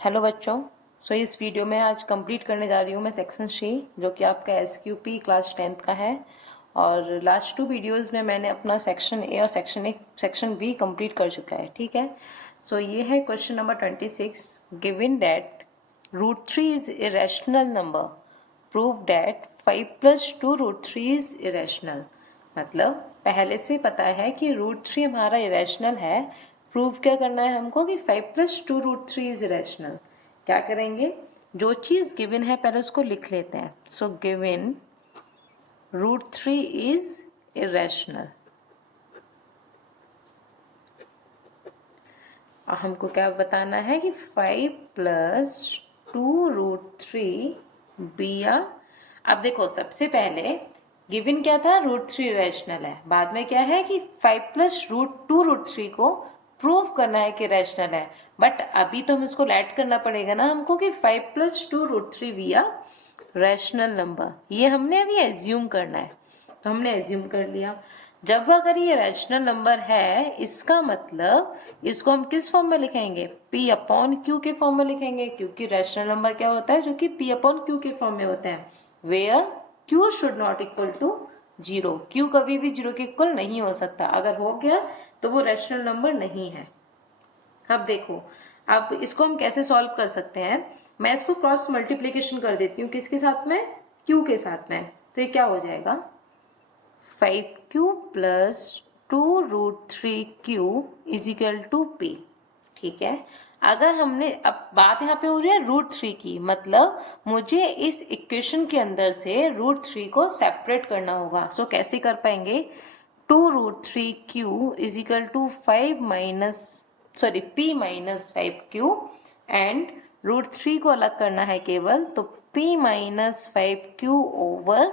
Hello बच्चों। इस video में आज कंप्लीट करने जा रही हूँ मैं सेक्शन सी, जो कि आपका एसक्यूपी क्लास 10th का है। और लास्ट 2 वीडियोस में मैंने अपना सेक्शन ए और सेक्शन बी कंप्लीट कर चुका है। ठीक है। ये है question number 26। Given that √3 is irrational number, prove that 5 + 2 √3 is irrational. मतलब पहले से पता है कि √3 हमारा इरेशनल है। प्रूव क्या करना है हमको कि 5 + 2 √3 इज इरेशनल। क्या करेंगे, जो चीज़ गिवन है पहले उसको लिख लेते हैं। Given √3 is irrational. हमको क्या बताना है कि 5 + 2 √3 बिया। अब देखो, सबसे पहले गिवन क्या था, √3 रैशनल है। बाद में क्या है कि 5 + √2 √3 को प्रूव करना है कि रैशनल है। बट अभी तो हम इसको लेट करना पड़ेगा ना हमको कि 5 + 2 √3 बिया रैशनल नंबर। ये हमने अभी एज्यूम करना है, तो हमने एज्यूम कर लिया। जब अगर ये रैशनल नंबर है, इसका मतलब इसको हम किस फॉर्म में लिखेंगे, P/Q के फॉर्म में लिखेंगे। क्योंकि रैशनल नंबर क्या होता है, जो कि P/Q के फॉर्म में होते हैं, where Q should not equal to 0। Q कभी भी 0 के इक्वल नहीं हो सकता। अगर हो गया तो वो रैशनल नंबर नहीं है। अब देखो, अब इसको हम कैसे सॉल्व कर सकते हैं। मैं इसको क्रॉस मल्टीप्लीकेशन कर देती हूँ, किसके साथ में, Q के साथ में। तो ये क्या हो जाएगा, 5Q + 2 √3Q is equal to P। ठीक है। अगर हमने, अब बात यहाँ पे हो रही है √3 की, मतलब मुझे इस इक्वेशन के अंदर से √3 को सेपरेट करना होगा। कैसे कर पाएंगे, 2 √3Q is equal to 5 - 5Q and √3 को अलग करना है केवल, तो P - 5Q ओवर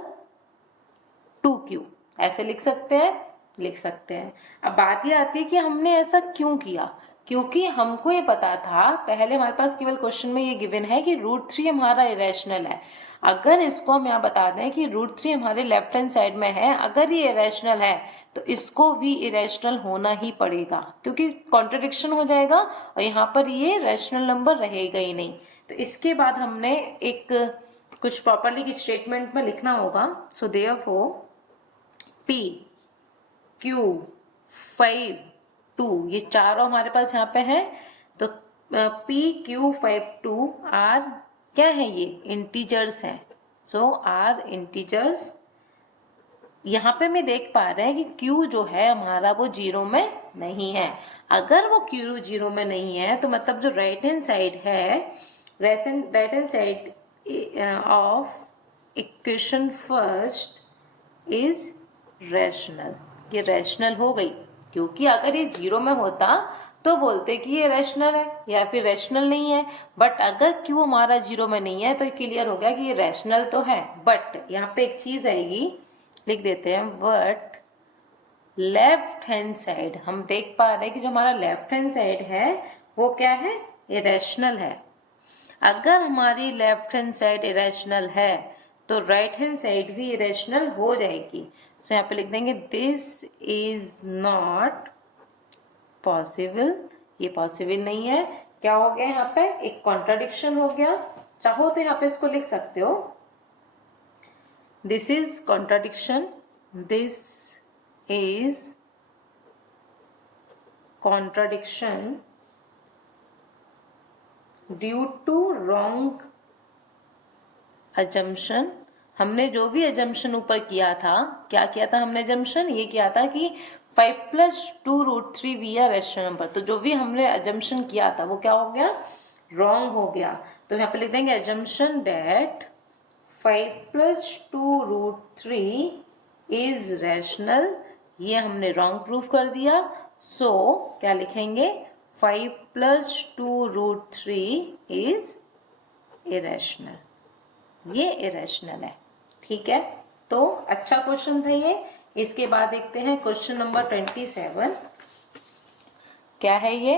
2Q। ऐसे लिख सकते हैं, लिख सकते हैं। अब बात ये आती है कि हमने ऐसा क्यों किया। क्योंकि हमको ये पता था, पहले हमारे पास केवल क्वेश्चन में ये गिवन है कि √3 हमारा इरेशनल है। अगर इसको हम यहाँ बता दें कि √3 हमारे लेफ्ट हैंड साइड में है, अगर ये इरेशनल है तो इसको भी इरेशनल होना ही पड़ेगा, क्योंकि कॉन्ट्रडिक्शन हो जाएगा और यहाँ पर ये रैशनल नंबर रहेगा ही नहीं। तो इसके बाद हमने एक कुछ प्रॉपरली की स्टेटमेंट में लिखना होगा। देयरफॉर P, Q, 5, 2, ये चारों हमारे पास यहाँ पे है। तो P, Q, 5, 2 आर क्या है, ये इंटीजर्स हैं। Are integers. यहाँ पे मैं देख पा रहे हैं कि Q जो है हमारा वो 0 में नहीं है। अगर वो Q 0 में नहीं है तो मतलब जो राइट हैंड साइड है, right hand side of equation first is rational. ये रैशनल हो गई, क्योंकि अगर ये 0 में होता तो बोलते कि ये रैशनल है या फिर रैशनल नहीं है। बट अगर Q हमारा 0 में नहीं है तो क्लियर हो गया कि ये रैशनल तो है। बट यहाँ पे एक चीज आएगी, लिख देते हैं, बट लेफ्ट हैंड साइड, हम देख पा रहे हैं कि जो हमारा लेफ्ट हैंड साइड है वो क्या है, इरेशनल है। अगर हमारी लेफ्ट हैंड साइड इरेशनल है तो राइट हैंड साइड भी इरेशनल हो जाएगी। यहाँ पे लिख देंगे, दिस इज नॉट पॉसिबल। ये पॉसिबल नहीं है। क्या हो गया यहाँ पे, एक कॉन्ट्राडिक्शन हो गया। चाहो तो यहाँ पे इसको लिख सकते हो, this is contradiction, this is contradiction due to wrong assumption. हमने जो भी अजम्पशन ऊपर किया था, क्या किया था हमने अजम्पशन, ये किया था कि 5 + 2 √3 बिया रैशनल नंबर। तो जो भी हमने अजम्पशन किया था वो क्या हो गया, रॉन्ग हो गया। तो यहाँ पे लिख देंगे अजम्पशन दैट 5 + 2 √3 इज रैशनल। ये हमने रॉन्ग प्रूफ कर दिया। क्या लिखेंगे, 5 + 2 √3 इज इरेशनल। ये इरेशनल है। ठीक है, तो अच्छा क्वेश्चन था ये। इसके बाद देखते हैं क्वेश्चन नंबर 27। क्या है ये,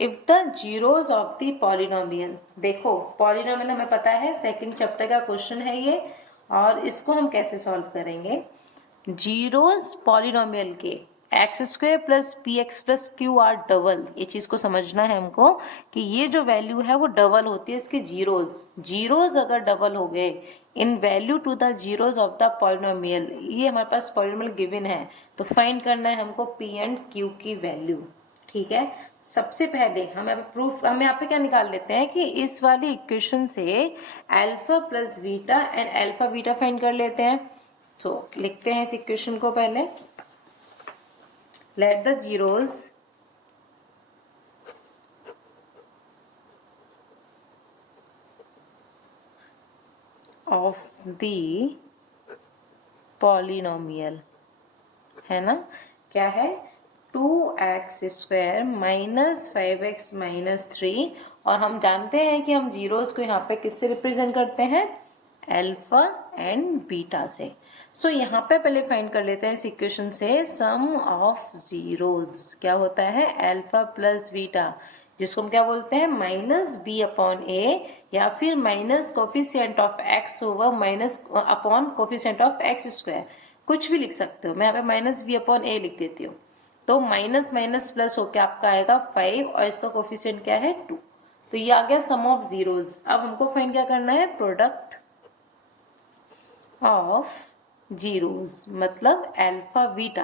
if the zeros of the polynomial. देखो, पॉलिनोमियल हमें पता है, सेकंड चैप्टर का क्वेश्चन है ये। और इसको हम कैसे सॉल्व करेंगे, जीरोज पॉलिनोमियल के x square plus P x plus Q R double, ये चीज़ को समझना है हमको कि ये जो वैल्यू है वो डबल होती है इसके जीरोज। जीरोज अगर डबल हो गए in value to the zeros of the polynomial, ये हमारे पास पॉलिनोमियल गिवन है, तो फाइंड करना है हमको पी एंड क्यू की वैल्यू। ठीक है, सबसे पहले हम यहाँ पे क्या निकाल लेते हैं कि इस वाली इक्वेशन से alpha plus beta and alpha beta find कर लेते हैं। तो लिखते हैं इस इक्वेशन को पहले, let the zeros of the polynomial, है ना, क्या है 2x square minus 5x minus 3, और हम जानते हैं कि हम जीरोस को यहाँ पे किससे रिप्रेजेंट करते हैं, अल्फा एंड बीटा से। सो यहाँ पे पहले फाइंड कर लेते हैं इस इक्वेशन से सम ऑफ जीरोज, क्या होता है अल्फा प्लस बीटा, जिसको हम क्या बोलते हैं माइनस बी अपॉन ए, या फिर minus coefficient of x over minus upon coefficient of x square, कुछ भी लिख सकते हो। मैं यहाँ पे माइनस बी अपॉन ए लिख देती हूँ, तो माइनस माइनस प्लस होके आपका आएगा 5 और इसका कोफिशिएंट क्या है 2, तो ये आ गया सम ऑफ जीरोज। अब हमको फाइंड क्या करना है, प्रोडक्ट ऑफ जीरोज, मतलब अल्फा बीटा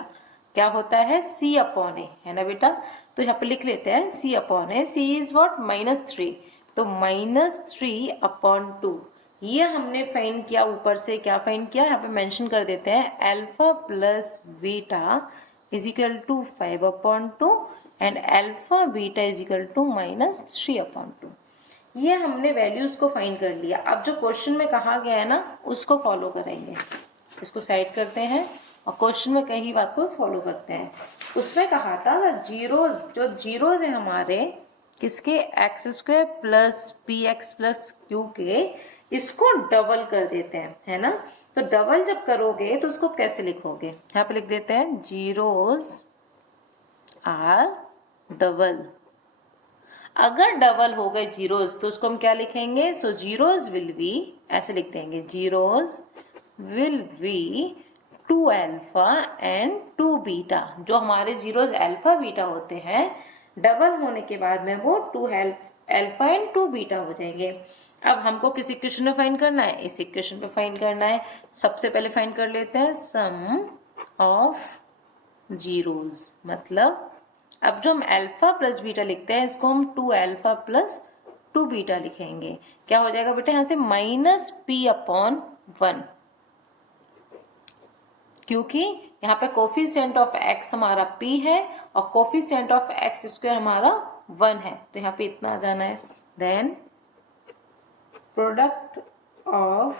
क्या होता है सी अपॉन ए, है ना बेटा, तो यहाँ पे लिख लेते हैं C upon A, C is what -3, तो -3 अपॉन 2, ये हमने फाइंड किया, ऊपर से क्या फाइंड किया यहाँ पे मेंशन कर देते हैं, alpha plus beta is equal to 5 upon 2 and alpha beta is equal to -3 upon 2। ये हमने वैल्यूज को फाइंड कर लिया। अब जो क्वेश्चन में कहा गया है ना उसको फॉलो करेंगे, इसको साइड करते हैं और क्वेश्चन में कही बात को फॉलो करते हैं। उसमें कहा था जीरोज, जो जीरोज है हमारे किसके, x square plus P x plus Q के, इसको डबल कर देते हैं, है ना, तो डबल जब करोगे तो उसको कैसे लिखोगे, यहाँ पे लिख देते हैं जीरोज आर डबल। अगर डबल हो गए जीरोज तो उसको हम क्या लिखेंगे, सो जीरोज विल बी, ऐसे लिख देंगे zeros will be 2 alpha and 2 beta, जो हमारे जीरोज अल्फा बीटा होते हैं डबल होने के बाद में वो 2 अल्फा एंड 2 बीटा हो जाएंगे। अब हमको किस इक्वेशन में फाइंड करना है, इस इक्वेशन पे फाइंड करना है। सबसे पहले फाइंड कर लेते हैं सम ऑफ जीरोज, मतलब अब जो हम अल्फा प्लस बीटा लिखते हैं इसको हम 2 अल्फा प्लस 2 बीटा लिखेंगे। क्या हो जाएगा बेटा यहाँ से माइनस पी अपॉन 1, क्योंकि यहाँ पे कोफिशिएंट ऑफ एक्स हमारा p है और कोफिशिएंट ऑफ एक्स स्क्वायर हमारा 1 है, तो यहाँ पे इतना आ जाना है। Then product of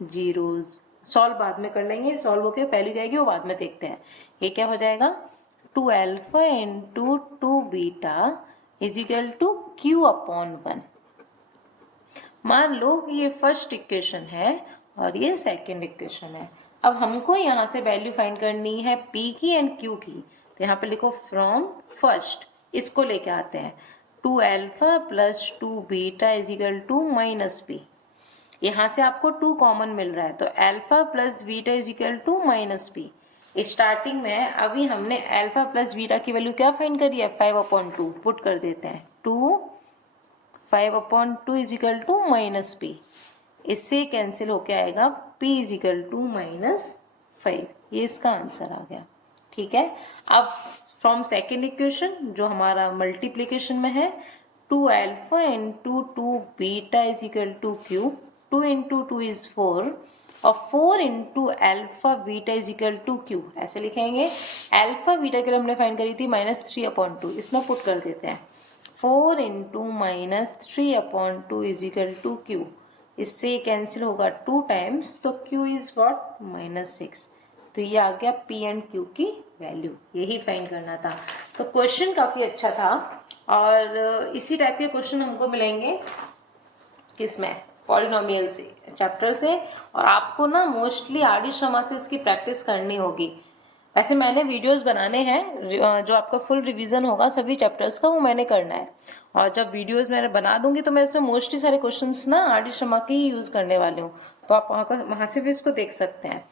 zeros, solve बाद में कर लेंगे, सॉल्व होके पहली जाएगी वो बाद में देखते हैं। ये क्या हो जाएगा 2 alpha into 2 beta is equal to q upon 1। मान लो कि ये फर्स्ट इक्वेशन है और ये सेकंड इक्वेशन है। अब हमको यहाँ से वैल्यू फाइंड करनी है p की एंड q की, तो यहाँ पे लिखो फ्रॉम फर्स्ट, इसको लेके आते हैं 2 alpha plus 2 beta is equal to minus p। यहाँ से आपको 2 कॉमन मिल रहा है, तो alpha plus beta is equal to minus p। Starting में अभी हमने अल्फा प्लस बीटा की वैल्यू क्या फाइंड करी है 5/2, पुट कर देते हैं 2 5/2 is equal to minus p, इससे कैंसिल होके आएगा p इज इक्वल टू -5, ये इसका आंसर आ गया। ठीक है, अब फ्रॉम सेकेंड इक्वेशन जो हमारा मल्टीप्लीकेशन में है 2 alpha into 2 beta is equal to q, 2 into 2 is 4 और 4 into alpha beta is equal to q, ऐसे लिखेंगे। अल्फा बीटा के लिए हमने फाइंड करी थी -3/2, इसमें पुट कर देते हैं 4 into -3/2 is equal to q, इससे कैंसिल होगा 2 टाइम्स, तो q इज व्हाट -6, तो ये आ गया p एंड q की वैल्यू, यही फाइंड करना था। तो क्वेश्चन काफ़ी अच्छा था और इसी टाइप के क्वेश्चन हमको मिलेंगे किसमें, पॉलिनोमियल से चैप्टर से, और आपको ना मोस्टली आर.डी. शर्मा से इसकी प्रैक्टिस करनी होगी। वैसे मैंने वीडियोस बनाने हैं, जो आपका फुल रिवीजन होगा सभी चैप्टर्स का वो मैंने करना है, और जब वीडियोस मैं बना दूंगी तो मैं इसमें मोस्टली सारे क्वेश्चंस ना आर.डी. शर्मा के ही यूज़ करने वाले हूँ, तो आप वहाँ से भी इसको देख सकते हैं।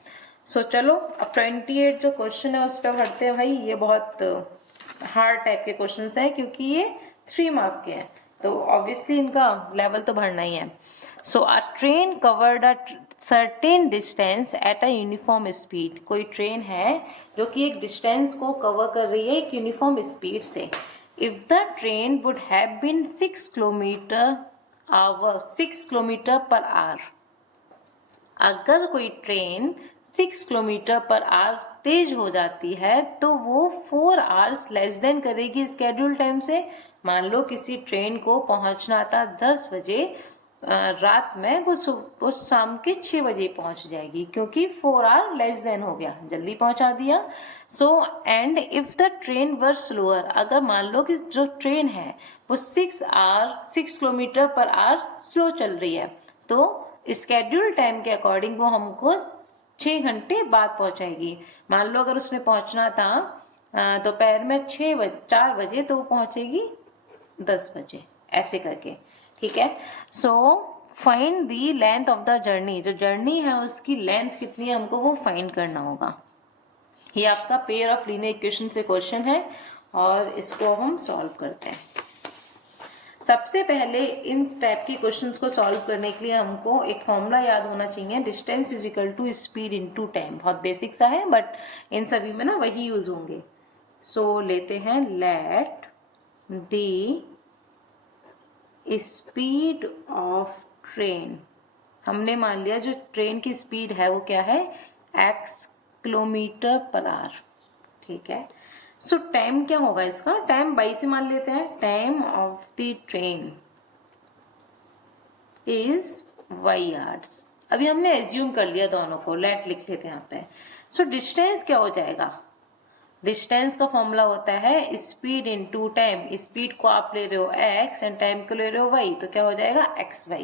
सो चलो अब 28 जो क्वेश्चन है उस पर पढ़ते हैं भाई। ये बहुत हार्ड टाइप के क्वेश्चन हैं क्योंकि ये 3 मार्क के हैं, तो ऑब्वियसली इनका लेवल तो बढ़ना ही है। So a train covered a certain distance at a uniform speed. कोई ट्रेन है जो कि एक डिस्टेंस को कवर कर रही है एक यूनिफॉर्म स्पीड से। If the train would have been 6 kilometre hour 6 kilometre per hour, अगर कोई ट्रेन 6 किलोमीटर पर आवर तेज हो जाती है तो वो 4 आवर्स लेस देन करेगी स्केड्यूल टाइम से। मान लो किसी ट्रेन को पहुंचना था 10 बजे रात में, वो शाम के 6 बजे पहुंच जाएगी क्योंकि 4 आवर लेस देन हो गया, जल्दी पहुंचा दिया। So and if the train were slower, अगर मान लो कि जो ट्रेन है वो 6 किलोमीटर पर आवर स्लो चल रही है तो स्केड्यूल टाइम के अकॉर्डिंग वो हमको 6 घंटे बाद पहुंचाएगी। मान लो अगर उसने पहुंचना था दोपहर में 4 बजे तो वो पहुंचेगी 10 बजे, ऐसे करके। ठीक है। So find the length of the journey, जो जर्नी है उसकी लेंथ कितनी है हमको वो फाइंड करना होगा। ये आपका पेयर ऑफ लीनियर इक्वेशन से क्वेश्चन है और इसको हम सॉल्व करते हैं। सबसे पहले इन टाइप के क्वेश्चंस को सॉल्व करने के लिए हमको एक फॉर्मूला याद होना चाहिए, distance is equal to speed into time. बहुत बेसिक सा है बट इन सभी में ना वही यूज होंगे। सो लेते हैं let the speed of train, हमने मान लिया जो ट्रेन की स्पीड है वो क्या है x किलोमीटर पर आवर। ठीक है। सो टाइम क्या होगा इसका, टाइम बाई से मान लेते हैं। Time of the train is y hours. अभी हमने एज्यूम कर लिया दोनों को, लेट लिख लेते हैं यहाँ पे। सो डिस्टेंस क्या हो जाएगा, डिस्टेंस का फॉर्मूला होता है स्पीड इनटू टाइम। स्पीड को आप ले रहे हो x एंड टाइम को ले रहे हो y, तो क्या हो जाएगा xy।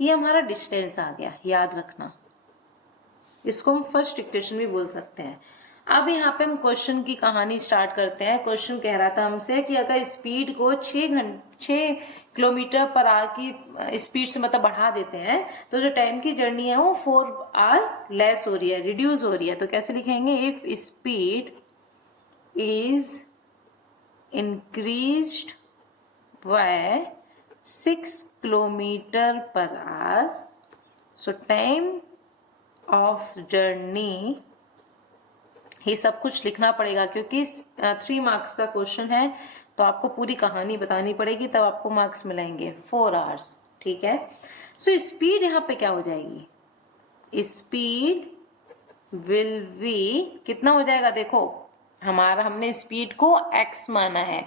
ये हमारा डिस्टेंस आ गया, याद रखना। इसको हम फर्स्ट इक्वेशन भी बोल सकते हैं। अब यहाँ पे हम क्वेश्चन की कहानी स्टार्ट करते हैं। क्वेश्चन कह रहा था हमसे कि अगर स्पीड को 6 किलोमीटर पर आवर की स्पीड से मतलब बढ़ा देते हैं तो जो टाइम की जर्नी है वो 4 आवर लेस हो रही है, रिड्यूस हो रही है। तो कैसे लिखेंगे, if speed is increased by 6 kilometer per hour, so time of journey, ये सब कुछ लिखना पड़ेगा क्योंकि 3 मार्क्स का क्वेश्चन है तो आपको पूरी कहानी बतानी पड़ेगी तब आपको मार्क्स मिलेंगे 4 आवर्स। ठीक है। सो स्पीड यहाँ पे क्या हो जाएगी, स्पीड विल बी कितना हो जाएगा, देखो हमने स्पीड को x माना है,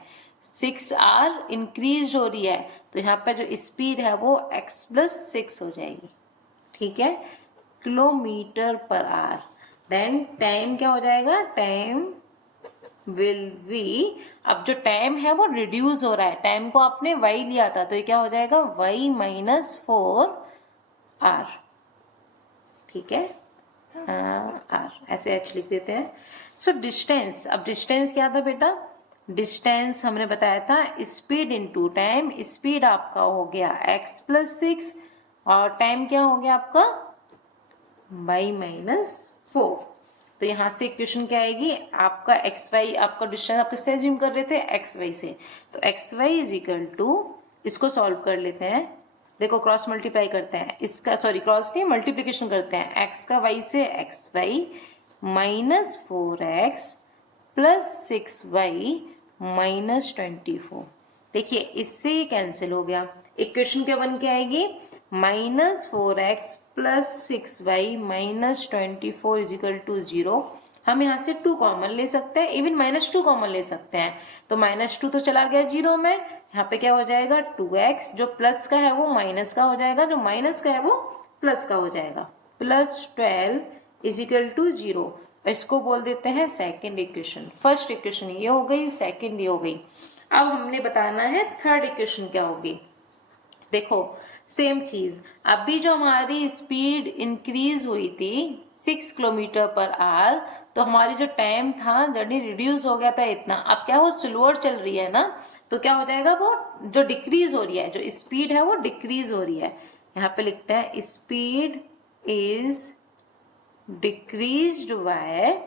6 आवर इंक्रीज हो रही है तो यहाँ पे जो स्पीड है वो x प्लस 6 हो जाएगी। ठीक है, kilometre per our. Then time क्या हो जाएगा, टाइम विल बी, अब जो टाइम है वो रिड्यूस हो रहा है, टाइम को आपने y लिया था तो ये क्या हो जाएगा y माइनस 4 आर। ठीक है, आर ऐसे h लिख देते हैं। सो डिस्टेंस, अब डिस्टेंस क्या था बेटा, डिस्टेंस हमने बताया था स्पीड इनटू टाइम। स्पीड आपका हो गया x प्लस 6 और टाइम क्या हो गया आपका y माइनस 4। तो यहाँ से इक्वेशन क्या आएगी आपका एक्स वाई, आपका डिस्टेंस आप किससे एज्यूम कर रहे थे एक्स वाई से, तो x y is equal to, इसको सॉल्व कर लेते हैं। देखो क्रॉस मल्टीप्लाई करते हैं, इसका सॉरी क्रॉस नहीं मल्टीप्लिकेशन करते हैं, एक्स का वाई से x y minus 4x plus 6y minus 24। देखिए इससे ये कैंसिल हो गया, इक्वेशन क्या बन के आएगी minus 4x plus 6y minus 24 is equal to 0। हम यहाँ से 2 कॉमन ले सकते हैं, इवन -2 कॉमन ले सकते हैं, तो -2 तो चला गया 0 में, यहाँ पे क्या हो जाएगा 2x, जो प्लस का है वो माइनस का हो जाएगा, जो माइनस का है वो प्लस का हो जाएगा, प्लस 12 इज इक्वल टू 0। इसको बोल देते हैं सेकेंड इक्वेशन। फर्स्ट इक्वेशन ये हो गई, सेकेंड ये हो गई। अब हमने बताना है थर्ड इक्वेशन क्या होगी। देखो सेम चीज, अभी जो हमारी स्पीड इंक्रीज हुई थी 6 किलोमीटर पर आवर, तो हमारी जो टाइम था जर्नी रिड्यूस हो गया था इतना, अब क्या वो स्लोअर चल रही है ना, तो क्या हो जाएगा वो जो डिक्रीज हो रही है, जो स्पीड है वो डिक्रीज हो रही है। यहाँ पे लिखते हैं speed is decreased bye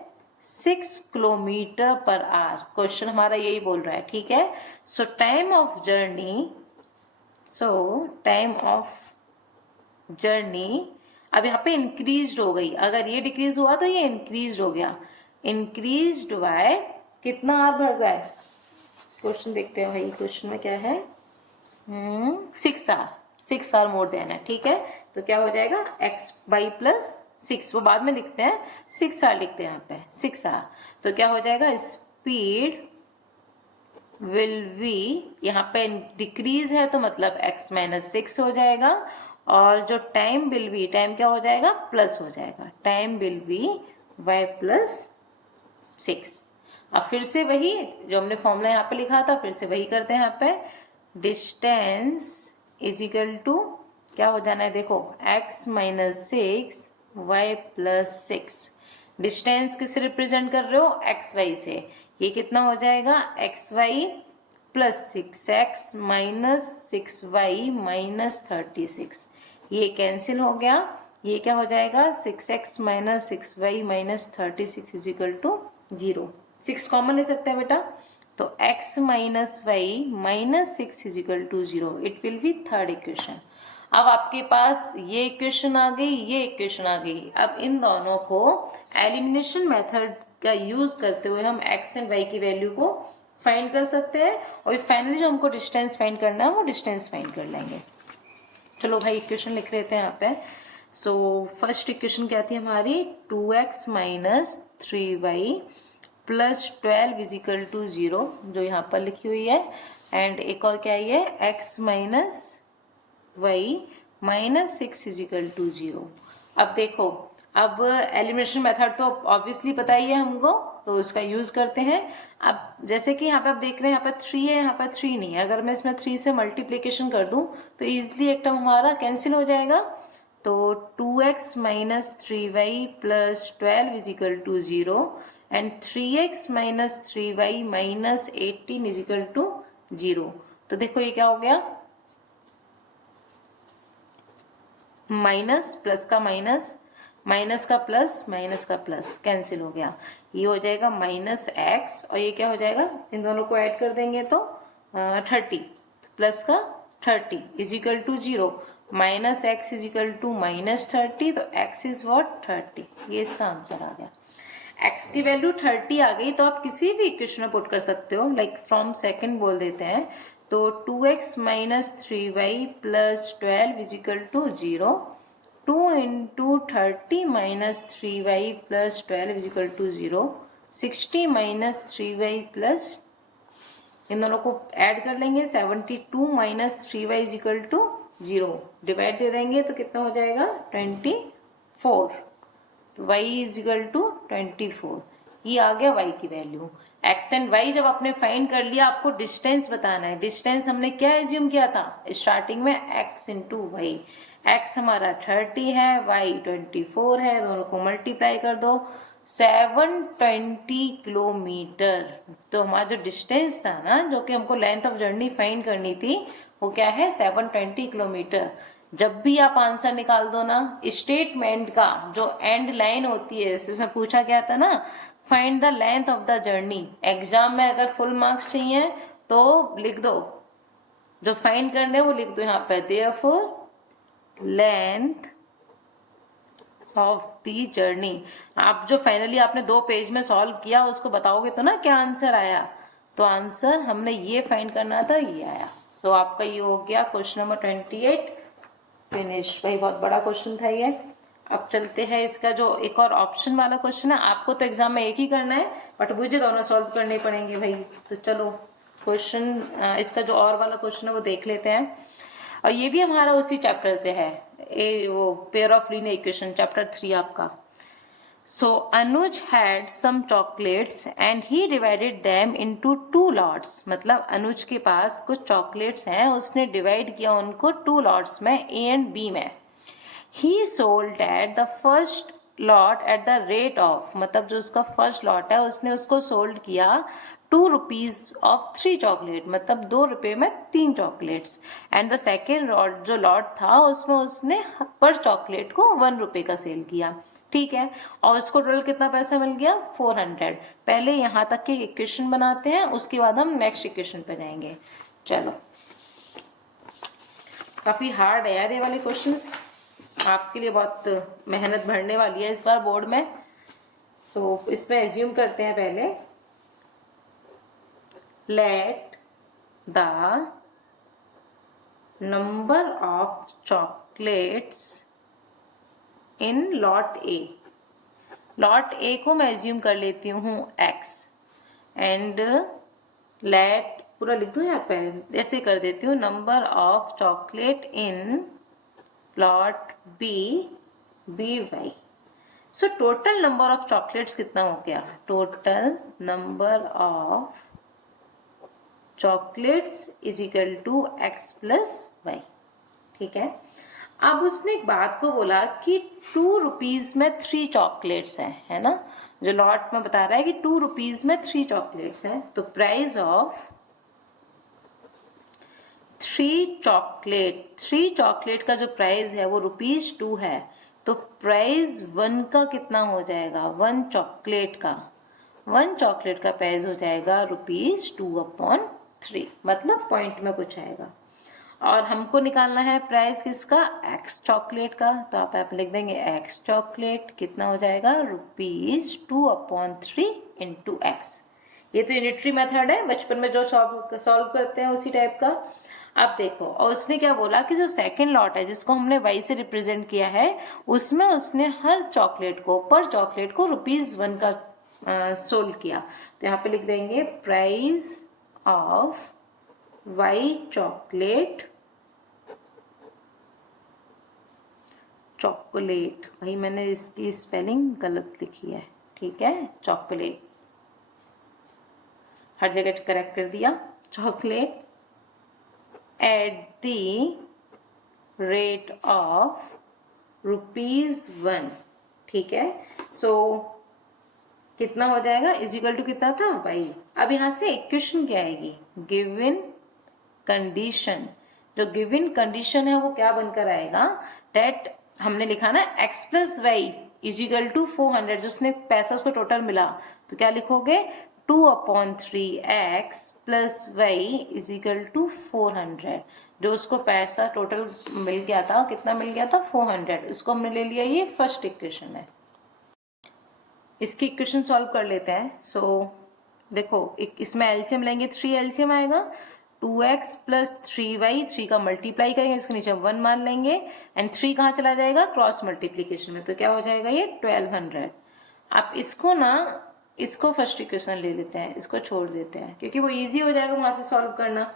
6 kilometre per our. Question हमारा यही बोल रहा है, ठीक है। सो टाइम ऑफ जर्नी अब यहाँ पे इंक्रीज हो गई, अगर ये डिक्रीज हुआ तो ये इंक्रीज हो गया। इंक्रीज्ड बाय कितना आर बढ़ रहा है, क्वेश्चन देखते हैं भाई, क्वेश्चन में क्या है, 6 आर मोर देन है, ठीक है। तो क्या हो जाएगा, एक्स वाई प्लस 6, वो बाद में लिखते हैं, 6 आर लिखते हैं यहाँ पे, 6 आर। तो क्या हो जाएगा, स्पीड विल बी, यहाँ पे डिक्रीज है तो मतलब x माइनस 6 हो जाएगा, और जो टाइम विल बी, टाइम क्या हो जाएगा, प्लस हो जाएगा, time will be y plus 6। अब फिर से वही जो हमने फॉर्मूला यहाँ पे लिखा था, फिर से वही करते हैं यहाँ पे, डिस्टेंस इज इक्वल टू क्या हो जाना है, देखो x minus 6 y plus 6। Distance किससे रिप्रेजेंट कर रहे हो, एक्स वाई से, ये कितना हो जाएगा, x y plus 6x minus 6y minus 36, ये कैंसिल हो गया, ये क्या हो जाएगा, 6x minus 6y minus 36 is equal to 0। 6 common ले सकते हैं बेटा, तो x minus y minus 6 is equal to 0, it will be third equation. अब आपके पास ये इक्वेशन आ गई, ये इक्वेशन आ गई। अब इन दोनों को एलिमिनेशन मेथड का यूज करते हुए हम x एंड y की वैल्यू को फाइंड कर सकते हैं, और फाइनली जो हमको डिस्टेंस फाइंड करना है वो डिस्टेंस फाइंड कर लेंगे। चलो भाई इक्वेशन लिख लेते हैं यहाँ पे। सो फर्स्ट इक्वेशन क्या थी हमारी, 2x minus 3y plus 12 is equal to 0, जो यहाँ पर लिखी हुई है। एंड एक और क्या है, x minus y minus 6 is equal to 0। अब देखो, अब एलिमिनेशन मेथड तो ऑब्वियसली पता ही है हमको, तो उसका यूज करते हैं। अब जैसे कि यहाँ पे आप देख रहे हैं, यहाँ पे 3 है, यहाँ पे 3 नहीं है, अगर मैं इसमें 3 से मल्टीप्लिकेशन कर दूं तो इजिली एक टर्म हमारा कैंसिल हो जाएगा। तो 2x minus 3y plus 12 is equal to 0 and 3x minus 3y minus 18 is equal to 0। तो देखो ये क्या हो गया, माइनस प्लस का माइनस, माइनस का प्लस, माइनस का प्लस कैंसिल हो गया, ये हो जाएगा माइनस एक्स, और ये क्या हो जाएगा, इन दोनों को ऐड कर देंगे तो 30, प्लस का 30 is equal to 0, minus x is equal to minus 30, तो एक्स इज व्हाट 30, ये इसका आंसर आ गया। एक्स की वैल्यू 30 आ गई तो आप किसी भी इक्वेशन में पुट कर सकते हो, लाइक फ्रॉम सेकंड बोल देते हैं, तो 2x minus 3y plus 12 is equal to 0, 2 into 30 minus 3y plus 12 is equal to 0, 60 minus 3y plus, इन दोनों को ऐड कर लेंगे, 72 minus 3y is equal to 0, divide दे देंगे तो कितना हो जाएगा 24, तो y इज इक्वल टू 24, ये आ गया y की वैल्यू। x एंड y जब आपने फाइंड कर लिया, आपको डिस्टेंस बताना है। डिस्टेंस हमने क्या एज्यूम किया था स्टार्टिंग में, x इंटू वाई, x हमारा 30 है, y 24 है, दोनों को मल्टीप्लाई कर दो, 720 किलोमीटर। तो हमारा जो डिस्टेंस था ना, जो कि हमको लेंथ ऑफ जर्नी फाइंड करनी थी, वो क्या है 720 किलोमीटर। जब भी आप आंसर निकाल दो ना, स्टेटमेंट का जो एंड लाइन होती है, इसमें पूछा गया था ना, find the length of the journey. Exam में अगर फुल मार्क्स चाहिए तो लिख दो, जो फाइंड करने वो लिख दो यहाँ पे, therefore length of the journey. आप जो फाइनली आपने 2 पेज में सॉल्व किया उसको बताओगे तो ना क्या आंसर आया, तो आंसर हमने ये फाइंड करना था, ये आया। सो आपका ये हो गया क्वेश्चन नंबर 28 फिनिश। भाई बहुत बड़ा क्वेश्चन था ये। अब चलते हैं, इसका जो एक और ऑप्शन वाला क्वेश्चन है, आपको तो एग्जाम में एक ही करना है, बट मुझे दोनों सॉल्व करने पड़ेंगे भाई। तो चलो क्वेश्चन, इसका जो और वाला क्वेश्चन है वो देख लेते हैं, और ये भी हमारा उसी चैप्टर से है, वो pair of linear equation chapter 3 आपका। So Anuj had some chocolates and he divided them into 2 lots। मतलब अनुज के पास कुछ चॉकलेट्स हैं, उसने डिवाइड किया उनको 2 lots में, A and B में। He sold at the first lot at the rate of, मतलब जो उसका फर्स्ट लॉट है उसने उसको सोल्ड किया 2 रुपीज ऑफ 3 चॉकलेट, मतलब 2 रुपये में 3 chocolates. And the second lot जो लॉट था उसमें उसने पर चॉकलेट को 1 रुपये का सेल किया। ठीक है, और इसको टोटल कितना पैसा मिल गया 400। पहले यहाँ तक के इक्वेशन बनाते हैं, उसके बाद हम नेक्स्ट इक्वेशन पे जाएंगे। चलो, काफ़ी हार्ड है यार ये वाले क्वेश्चंस, आपके लिए बहुत मेहनत बढ़ने वाली है इस बार बोर्ड में। सो इसमें एज्यूम करते हैं पहले, let the number of chocolates in lot A. Lot A को मैं एज्यूम कर लेती हूँ x, एंड लेट, पूरा लिख दूँ यहाँ पे, ऐसे कर देती हूँ, number of chocolate in lot B y. So total number of chocolates कितना हो गया, total number of chocolates is equal to x plus y. ठीक है, अब उसने एक बात को बोला कि 2 रुपीज में 3 चॉकलेट्स हैं, है ना, जो लॉट में बता रहा है कि 2 रुपीज में 3 चॉकलेट्स हैं, तो प्राइस ऑफ 3 चॉकलेट का जो प्राइस है वो ₹2 है, तो प्राइस 1 का कितना हो जाएगा, 1 चॉकलेट का प्राइस हो जाएगा ₹2/3, मतलब पॉइंट में कुछ आएगा। और हमको निकालना है प्राइस किसका, x चॉकलेट का, तो आप लिख देंगे x चॉकलेट कितना हो जाएगा, ₹2/3 इंटू x। ये तो यूनिटरी मेथड है, बचपन में जो सॉल्व करते हैं उसी टाइप का। अब देखो, और उसने क्या बोला कि जो सेकंड लॉट है जिसको हमने y से रिप्रेजेंट किया है, उसमें उसने हर चॉकलेट को, पर चॉकलेट को ₹1 का सोल्व किया। तो यहाँ पे लिख देंगे प्राइस ऑफ y चॉकलेट, भाई मैंने इसकी स्पेलिंग गलत लिखी है, ठीक है, चॉकलेट हर जगह करेक्ट कर दिया, chocolate at the rate of ₹1। ठीक है, सो कितना हो जाएगा, इज इक्वल टू कितना था भाई। अब यहाँ से इक्वेशन क्या आएगी, गिवन कंडीशन, जो गिवन कंडीशन है वो क्या बनकर आएगा, डेट हमने लिखा ना x plus y is equal to 400, जो उसने पैसा उसको टोटल मिला, तो क्या लिखोगे 2/3x plus y is equal to 400, जो उसको पैसा टोटल मिल गया था, कितना मिल गया था 400, इसको हमने ले लिया, ये फर्स्ट इक्वेशन है। इसकी इक्वेशन सॉल्व कर लेते हैं। सो देखो, इसमें एलसीएम लेंगे, 3 एलसीएम आएगा, 2x प्लस 3y, 3 का मल्टीप्लाई करेंगे, इसके नीचे 1 मान लेंगे, एंड 3 कहाँ चला जाएगा, क्रॉस मल्टीप्लीकेशन में, तो क्या हो जाएगा ये 1200। आप इसको ना, इसको फर्स्ट इक्वेशन ले लेते हैं, इसको छोड़ देते हैं क्योंकि वो इजी हो जाएगा वहां से सॉल्व करना।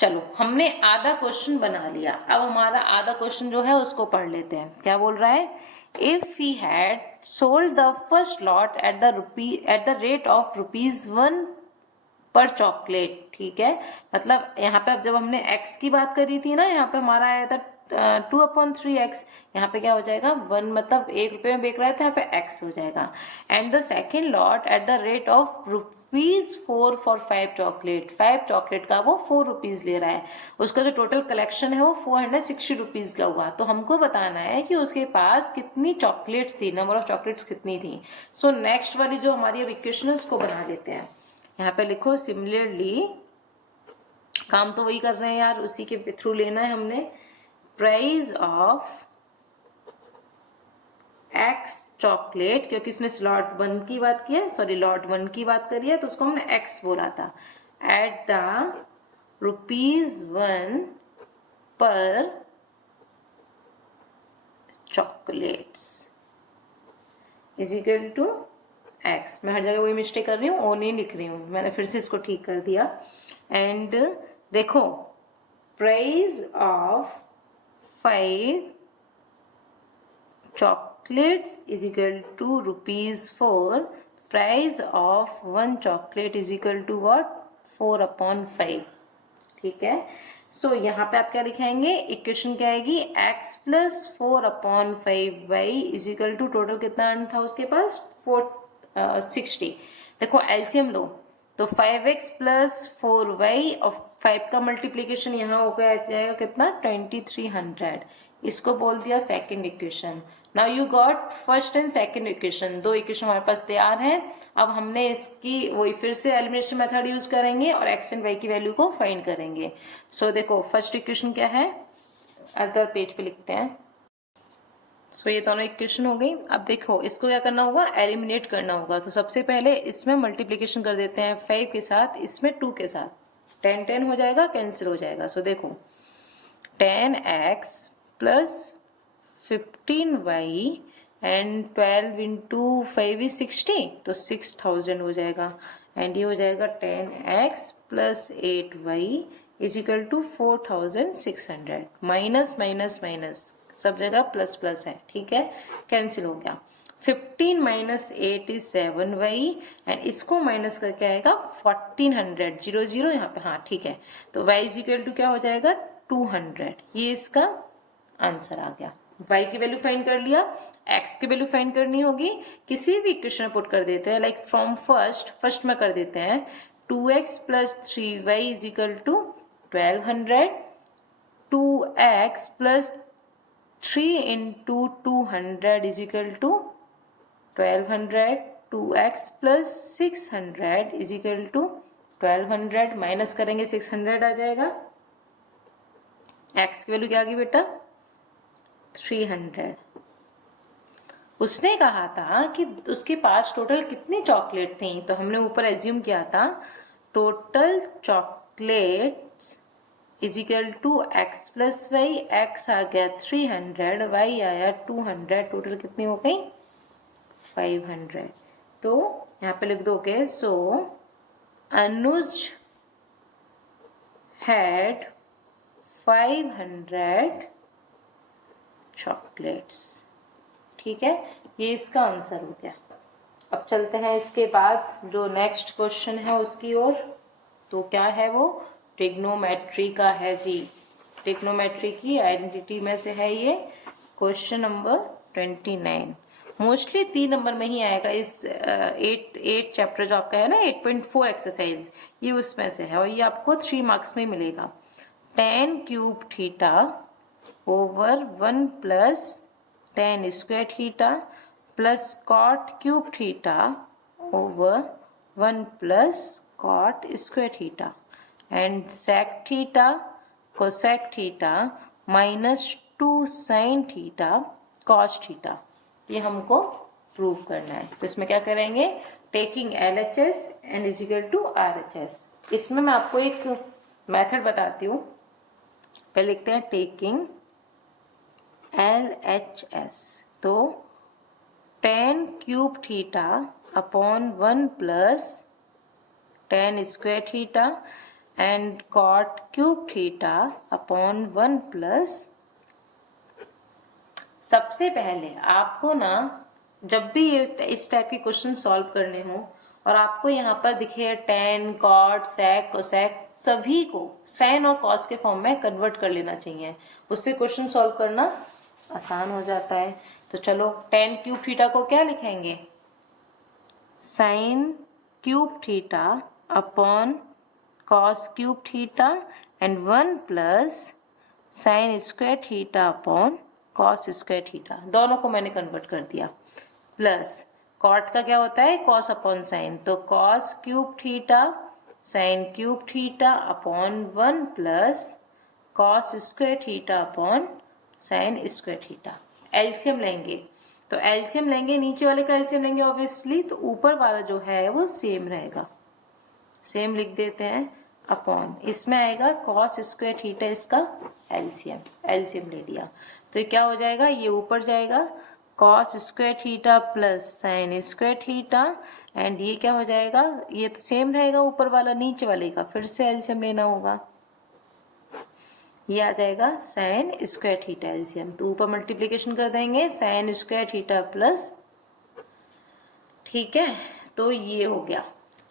चलो, हमने आधा क्वेश्चन बना लिया, अब हमारा आधा क्वेश्चन जो है उसको पढ़ लेते हैं। क्या बोल रहा है, if he had sold the first lot at the rate of ₹1 पर चॉकलेट। ठीक है, मतलब यहाँ पे अब जब हमने x की बात करी थी ना, यहाँ पे हमारा आया था 2/3x, यहाँ पे क्या हो जाएगा 1, मतलब ₹1 में बेच रहा है, तो यहाँ पे x हो जाएगा। And the second lot at the rate of ₹4 for 5 chocolate, 5 chocolate का वो ₹4 ले रहा है, उसका जो टोटल कलेक्शन है वो ₹460 का हुआ। तो हमको बताना है कि उसके पास कितनी चॉकलेट्स थी, नंबर ऑफ चॉकलेट्स कितनी थी। सो नेक्स्ट वाली जो हमारी अब इक्वेशन है उसको बना देते हैं। यहाँ पे लिखो सिमिलरली, काम तो वही कर रहे हैं यार, उसी के थ्रू लेना है हमने, प्राइस ऑफ x चॉकलेट, क्योंकि इसने लॉट 1 की बात की है, सॉरी लॉट 1 की बात करी है, तो उसको हमने x बोला था, eight the ₹1 per chocolates is equal to x। मैं हर जगह वही मिस्टेक कर रही हूँ, ओ नहीं लिख रही हूँ, मैंने फिर से इसको ठीक कर दिया। एंड देखो, price of 5 chocolates is equal to ₹4, price of 1 chocolate is equal to what, 4/5। ठीक है, सो यहाँ पे आप क्या लिखाएंगे, इक्वेशन क्या आएगी, x plus 4/5y is equal to total कितना अर्न था उसके पास 460। देखो एलसीएम लो, तो 5x प्लस 4y और 5 का मल्टीप्लीकेशन यहाँ हो गया जाएगा कितना 2300। इसको बोल दिया second equation. Now you got first and second equation, दो इक्वेशन हमारे पास तैयार हैं। अब हमने इसकी वही फिर से एलिमिनेशन मेथड यूज करेंगे और x एंड y की वैल्यू को फाइंड करेंगे। सो देखो फर्स्ट इक्वेशन क्या है, अदर पेज पे लिखते हैं। सो ये दोनों इक्वेशन हो गई। अब देखो इसको क्या करना होगा, एलिमिनेट करना होगा। तो सबसे पहले इसमें मल्टीप्लिकेशन कर देते हैं 5 के साथ, इसमें 2 के साथ। 10 10 हो जाएगा, कैंसिल हो जाएगा। सो देखो 10x plus 15y and 12 into 5 is 60, तो 6000 हो जाएगा। एंड ये हो जाएगा 10x plus 8y is equal to 4600। Minus minus minus सब जगह प्लस प्लस है, ठीक है, कैंसिल हो गया। 15 माइनस 8 इज 7y एंड इसको माइनस करके आएगा 1400, 0 0 यहाँ पे, हाँ ठीक है। तो y इज इक्वल टू क्या हो जाएगा 200। ये इसका आंसर आ गया। y की वैल्यू फाइंड कर लिया, x की वैल्यू फाइंड करनी होगी। किसी भी इक्वेशन में पुट कर देते हैं, लाइक फ्रॉम फर्स्ट में कर देते हैं 2x plus 3y is equal to 1200, 2x plus 3 into 200 is equal to 1200, 2x plus 600 is equal to 1200, minus करेंगे 600 आ जाएगा। x की वैल्यू क्या आ गई बेटा 300। उसने कहा था कि उसके पास टोटल कितनी चॉकलेट थी, तो हमने ऊपर एज्यूम किया था total chocolates is equal to X plus Y. X आ गया 300, वाई आया 200, टोटल कितनी हो गई 500। तो यहाँ पे लिख दोगे सो अनुज हैड 500 चॉकलेट्स, ठीक है, ये इसका आंसर हो गया। अब चलते हैं इसके बाद जो नेक्स्ट क्वेश्चन है उसकी ओर। तो क्या है वो, ट्रिग्नोमेट्री का है जी। ट्रिग्नोमेट्री की आइडेंटिटी में से है ये क्वेश्चन नंबर 29। मोस्टली 3 नंबर में ही आएगा। इस 8 चैप्टर जो आपका है ना 8.4 एक्सरसाइज, ये उसमें से है और ये आपको 3 मार्क्स में मिलेगा। tan cube theta over 1 plus tan square theta plus cot cube theta over 1 plus कॉट square theta and sec theta cosec theta minus 2 sin theta cos theta, ये हमको प्रूव करना है। तो इसमें क्या करेंगे, taking LHS and is equal to RHS। इसमें मैं आपको एक मेथड बताती हूँ। पहले लिखते हैं टेकिंग LHS, तो tan cube theta upon 1 plus tan square theta and cot cube theta upon 1 plus. सबसे पहले आपको ना जब भी इस टाइप के क्वेश्चन सॉल्व करने हो और आपको यहाँ पर दिखे tan, कॉट, sec, cosec, सभी को sin और cos के फॉर्म में कन्वर्ट कर लेना चाहिए, उससे क्वेश्चन सॉल्व करना आसान हो जाता है। तो चलो tan क्यूब थीटा को क्या लिखेंगे, sin cube theta upon cos cube theta and 1 plus sin square theta upon cos square theta, दोनों को मैंने कन्वर्ट कर दिया। प्लस cot का क्या होता है cos अपॉन sin, तो cos cube theta sin cube theta upon 1 plus cos square theta upon sin square theta. LCM लेंगे, तो एलसीएम लेंगे, नीचे वाले का एलसीएम लेंगे ऑब्वियसली, तो ऊपर वाला जो है वो सेम रहेगा, सेम लिख देते हैं अपॉन, इसमें आएगा cos स्क्वायर थीटा, इसका एलसीएम ले लिया। तो ये क्या हो जाएगा, ये ऊपर जाएगा cos square theta plus sin square theta and ये क्या हो जाएगा, ये तो सेम रहेगा ऊपर वाला नीचे वाले का, फिर से एलसीएम लेना होगा, ये आ जाएगा sin स्क्वायर थीटा एलसीएम। तो ऊपर मल्टीप्लिकेशन कर देंगे sin स्क्वायर थीटा प्लस, ठीक है, तो ये हो गया।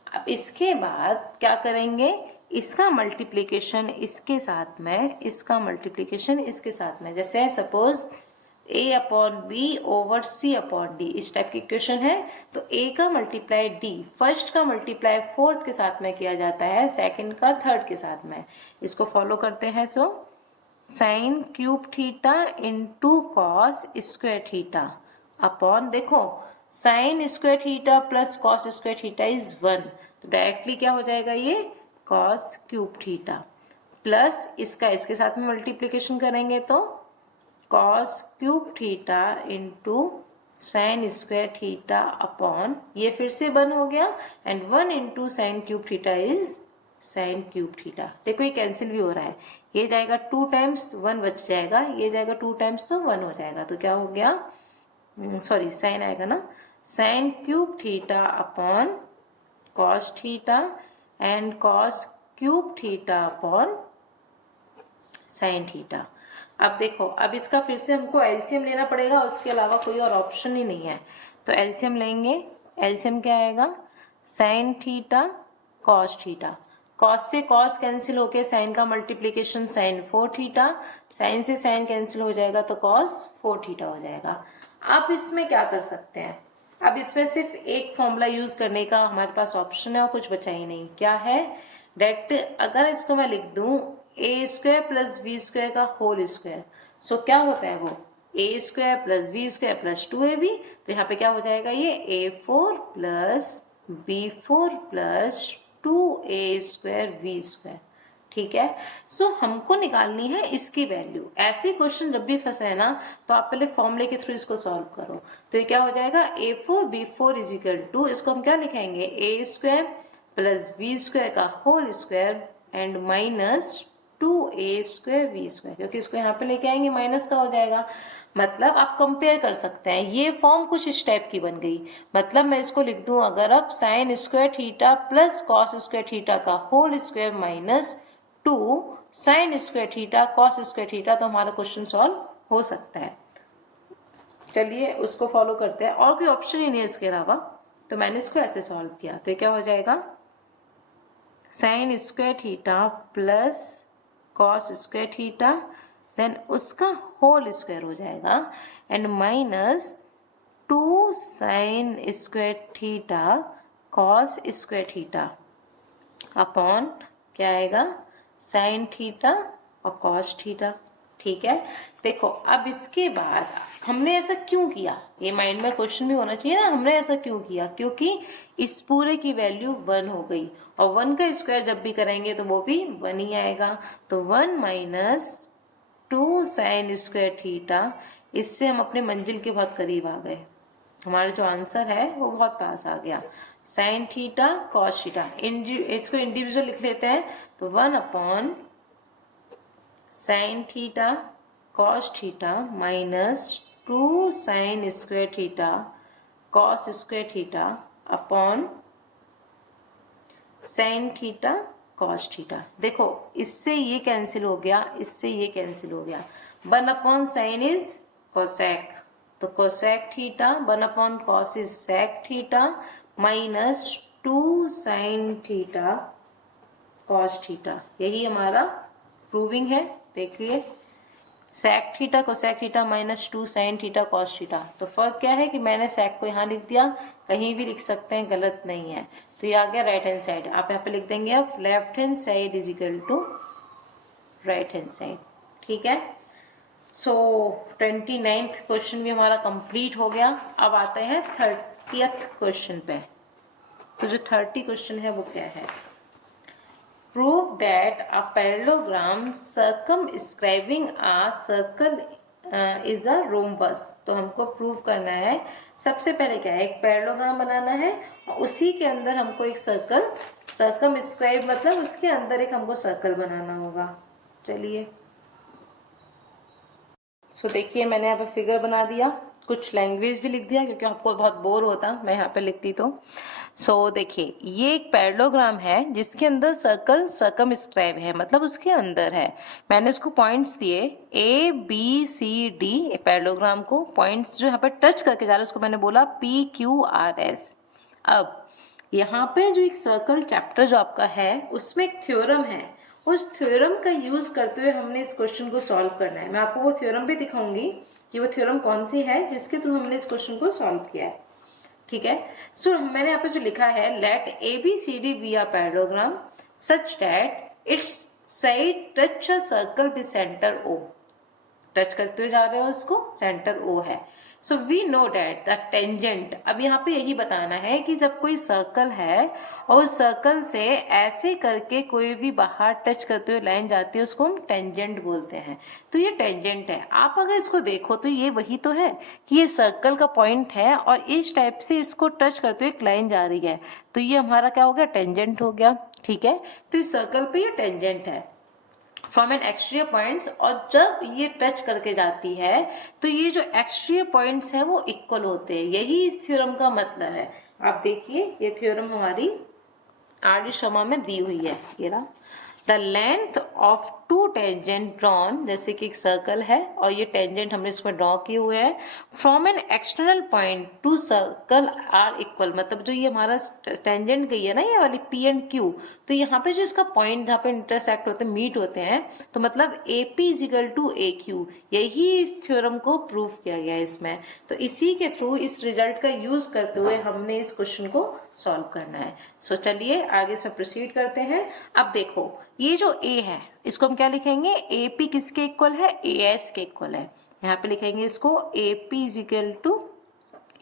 अब इसके बाद क्या करेंगे, इसका मल्टीप्लिकेशन इसके साथ में, इसका मल्टीप्लिकेशन इसके साथ में। जैसे suppose a upon b over c upon d, इस टाइप की इक्वेशन है। तो a का मल्टीप्लाई d, फर्स्ट का मल्टीप्लाई फोर्थ के साथ में किया जाता है, सेकंड का थर्ड के साथ में। इसको फॉलो करते हैं। So sine cube theta into cos square theta upon, देखो sine square theta plus cos square theta is 1, तो डायरेक्टली क्या हो जाएगा ये कॉस क्यूब थीटा, प्लस इसका इसके साथ में मल्टीप्लिकेशन करेंगे तो cos cube theta into sine square theta upon, ये फिर से 1 हो गया, and 1 into sine cube theta is sine cube theta. देखो ये कैंसिल भी हो रहा है, ये जाएगा 2 टाइम्स 1 बच जाएगा, ये जाएगा 2 टाइम्स तो 1 हो जाएगा, तो क्या हो गया, सॉरी साइन आएगा ना, sign cube theta upon cos theta and cos cube theta upon sine theta. अब देखो, अब इसका फिर से हमको एलसीएम लेना पड़ेगा, उसके अलावा कोई और ऑप्शन ही नहीं है। तो एलसीएम लेंगे, एलसीएम क्या आएगा, sine theta cos theta, cos से कॉस कैंसिल होके साइन का मल्टीप्लिकेशन साइन 4 थीटा, साइन से साइन कैंसिल हो जाएगा तो कॉस 4 थीटा हो जाएगा। अब इसमें क्या कर सकते हैं, अब इसमें सिर्फ एक फॉर्मूला यूज करने का हमारे पास ऑप्शन है और कुछ बचा ही नहीं। क्या है, डेट अगर इसको मैं लिख दूं A square plus B square का होल स्क्वायर, सो क्या होता है वो A square plus B square plus 2ab, तो यहाँ पे क्या हो जाएगा ये a4 plus b4 plus 2a square B square. ठीक है, सो हमको निकालनी है इसकी वैल्यू। ऐसे क्वेश्चन जब भी फंसे है ना, तो आप पहले फॉर्मूले के थ्रू इसको सॉल्व करो। तो ये क्या हो जाएगा, a4 b4 is equal to, इसको हम क्या लिखेंगे, a square plus B square का whole square and minus 2a square B square, क्योंकि इसको यहाँ पे लेके आएंगे माइनस का हो जाएगा। मतलब आप कंपेयर कर सकते हैं, ये फॉर्म कुछ इस टाइप की बन गई। मतलब मैं इसको लिख दूं, अगर अब sine square theta plus cos square theta का whole square minus 2 sine square theta cos square theta, तो हमारा क्वेश्चन सॉल्व हो सकता है। चलिए उसको फॉलो करते हैं, और कोई ऑप्शन ही नहीं है इसके अलावा, तो मैंने इसको ऐसे सॉल्व किया। तो क्या हो जाएगा, sine square theta plus cos square theta, then उसका होल स्क्वायर हो जाएगा and minus 2 sine square theta cos square theta upon क्या आएगा, साइन थीटा और कॉस थीटा। ठीक है, देखो अब इसके बाद हमने ऐसा क्यों किया, ये माइंड में क्वेश्चन भी होना चाहिए ना, हमने ऐसा क्यों किया, क्योंकि इस पूरे की वैल्यू 1 हो गई, और 1 का स्क्वायर जब भी करेंगे तो वो भी 1 ही आएगा। तो 1 माइनस 2 साइन स्क्वायर थीटा, इससे हम अपने मंजिल के बहुत करीब आ गए, हमारा जो आंसर है वो बहुत पास आ गया। साइन थीटा कॉस थीटा, इसको इंडिविजुअल लिख लेते हैं, तो 1 upon sign theta cos theta minus 2 sine square theta cos square theta upon sine theta cos theta. देखो इससे ये कैंसिल हो गया, इससे ये कैंसिल हो गया, 1 अपॉन साइन इज कोसेक, तो cosec theta, 1 upon cos is sec theta minus 2 sine theta cos theta. यही हमारा प्रूविंग है। देखिए sec theta cosec theta minus 2 sine theta cos theta, तो फर्क क्या है कि मैंने सेक को यहाँ लिख दिया, कहीं भी लिख सकते हैं, गलत नहीं है। तो ये आ गया राइट हैंड साइड, आप यहाँ पे लिख देंगे अब left hand side is equal to right hand side. ठीक है, सो 29th क्वेश्चन भी हमारा कंप्लीट हो गया। अब आते हैं 30th क्वेश्चन पे। तो जो 30 क्वेश्चन है वो क्या है, prove that a parallelogram circumscribing a circle is a rhombus। तो हमको प्रूव करना है, सबसे पहले क्या है, एक पैरेललोग्राम बनाना है और उसी के अंदर हमको एक सर्कल, सर्कमस्क्राइब मतलब उसके अंदर एक हमको सर्कल बनाना होगा। चलिए सो देखिए मैंने यहाँ पे फिगर बना दिया, कुछ लैंग्वेज भी लिख दिया क्योंकि आपको बहुत बोर होता मैं यहाँ पे लिखती तो। सो देखिए ये एक पैरेललोग्राम है जिसके अंदर सर्कल सर्कमस्क्राइब है, मतलब उसके अंदर है। मैंने इसको पॉइंट्स दिए A B C D, parallelogram को पॉइंट्स जो यहाँ पे टच करके जा रहे हैं उसको मैंने बोला P Q R S। अब यहाँ पे जो एक सर्कल चैप्टर जो आपका है उसमें एक थ्योरम है, उस थ्योरम का यूज करते हुए हमने इस क्वेश्चन को सॉल्व करना है। मैं आपको वो थ्योरम भी दिखाऊंगी कि वो थ्योरम कौन सी है जिसके थ्रू हमने इस क्वेश्चन को सॉल्व किया है। ठीक है, सो मैंने यहाँ पे जो लिखा है, let A B C D be a parallelogram such that its side touch a circle with centre O. Touch करते हुए जा रहे हो उसको, सेंटर ओ है। So we know that the tangent, अब यहाँ पे यही बताना है कि जब कोई सर्कल है और उस सर्कल से ऐसे करके कोई भी बाहर टच करते हुए लाइन जाती है उसको हम टेंजेंट बोलते हैं। तो ये टेंजेंट है। आप अगर इसको देखो तो ये वही तो है कि ये सर्कल का पॉइंट है और इस टाइप से इसको टच करते हुए एक लाइन जा रही है, तो ये हमारा क्या हो गया, टेंजेंट हो गया। ठीक है, तो इस सर्कल पे ये टेंजेंट है फ्रॉम एन एक्सट्रियर पॉइंट्स, और जब ये टच करके जाती है तो ये जो एक्सट्रियर पॉइंट्स है वो इक्वल होते हैं। यही इस थ्योरम का मतलब है। आप देखिए ये थ्योरम हमारी आर शर्मा में दी हुई है। ये रहा, the length of two tangent drawn, जैसे कि एक सर्कल है और ये टेंजेंट हमने इसमें ड्रॉ किए हुए हैं, from an external point to circle are equal. मतलब जो ये हमारा टेंजेंट गई है ना, ये वाली पी एंड क्यू, तो यहाँ पे जो इसका पॉइंट जहाँ पे इंटरसेक्ट होते हैं, मीट होते हैं, तो मतलब A P is equal to A Q, यही इस थ्योरम को प्रूव किया गया है इसमें। तो इसी के थ्रू, इस रिजल्ट का यूज करते हुए हमने इस क्वेश्चन को सॉल्व करना है। सो चलिए आगे इसमें प्रोसीड करते हैं। अब देखो ये जो ए है इसको हम क्या लिखेंगे, ए पी किसके इक्वल है, ए एस के इक्वल है। यहाँ पे लिखेंगे इसको A P is equal to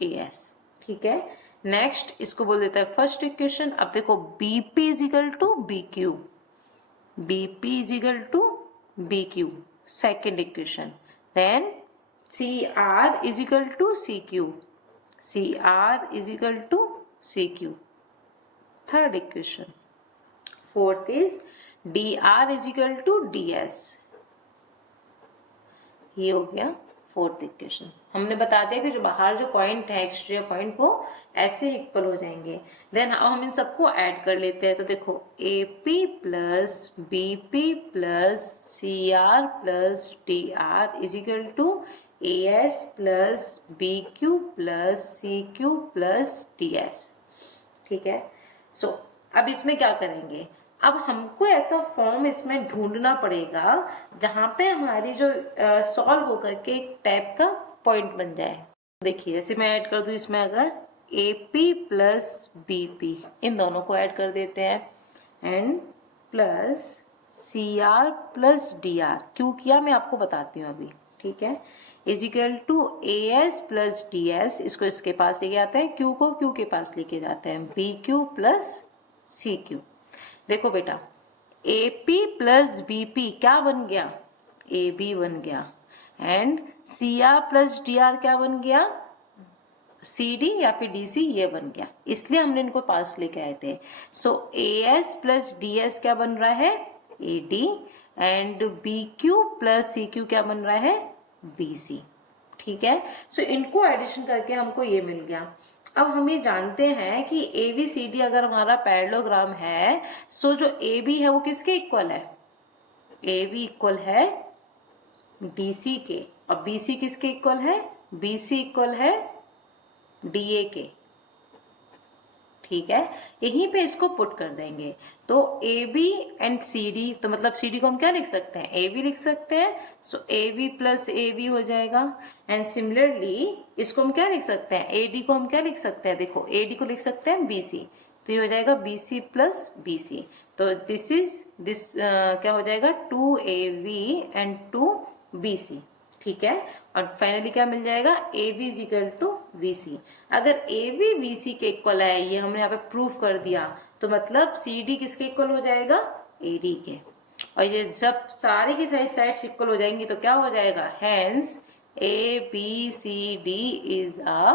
A S. ठीक है, नेक्स्ट इसको बोल देता है फर्स्ट इक्वेशन। अब देखो B P is equal to B Q, B P is equal to B Q, second equation. Then C R is equal to C Q, C R is equal to C Q, third equation. Fourth is D R is equal to D S, ये हो गया fourth equation. हमने बता दिया कि जो बाहर जो पॉइंट है एक्सट्रियर पॉइंट वो ऐसे इक्वल हो जाएंगे। देन हम इन सबको ऐड कर लेते हैं। तो देखो A P plus B P plus C R plus D R is equal to A S plus B Q plus C Q plus D S. ठीक है, सो अब इसमें क्या करेंगे, अब हमको ऐसा फॉर्म इसमें ढूंढना पड़ेगा जहां पे हमारी जो सॉल्व होकर के एक टाइप का पॉइंट बन जाए। देखिए जैसे मैं ऐड कर दूं इसमें, अगर A P plus B P, इन दोनों को ऐड कर देते हैं, and plus C R plus D R, क्यों किया मैं आपको बताती हूँ अभी। ठीक है, is equal to A S plus D S, इसको इसके पास लेके आते हैं, क्यू को क्यू के पास लेके जाते हैं, B Q plus C Q. देखो बेटा A P plus B P क्या बन गया, ए बी बन गया, and C R plus D R क्या बन गया, सी डी या फिर डी सी, ये बन गया। इसलिए हमने इनको पास लेके आए थे। So A S plus D S क्या बन रहा है, A D, and B Q plus C Q क्या बन रहा है, बी सी। ठीक है, सो इनको एडिशन करके हमको ये मिल गया। अब हम ये जानते हैं कि ए बी सी डी अगर हमारा पैरेललोग्राम है, सो जो ए बी है वो किसके इक्वल है, ए बी इक्वल है डी सी के, और बी सी किसके इक्वल है, बी सी इक्वल है डी ए के। ठीक है, यहीं पे इसको पुट कर देंगे। तो A B and C D, तो मतलब सी डी को हम क्या लिख सकते हैं, ए बी लिख सकते हैं। So A B plus A B हो जाएगा, एंड सिमिलरली इसको हम क्या लिख सकते हैं, ए डी को हम क्या लिख सकते हैं, देखो ए डी को लिख सकते हैं बी सी, तो ये हो जाएगा B C plus B C. तो दिस क्या हो जाएगा, two A B and two B C. ठीक है, और फाइनली क्या मिल जाएगा, A B is equal to B C. अगर ए बी बी सी के इक्वल है, ये हमने यहाँ पे प्रूफ कर दिया, तो मतलब सी डी किसके इक्वल हो जाएगा, ए डी के। और ये जब सारी की सारी साइड्स इक्वल हो जाएंगी तो क्या हो जाएगा, hence A B C D is a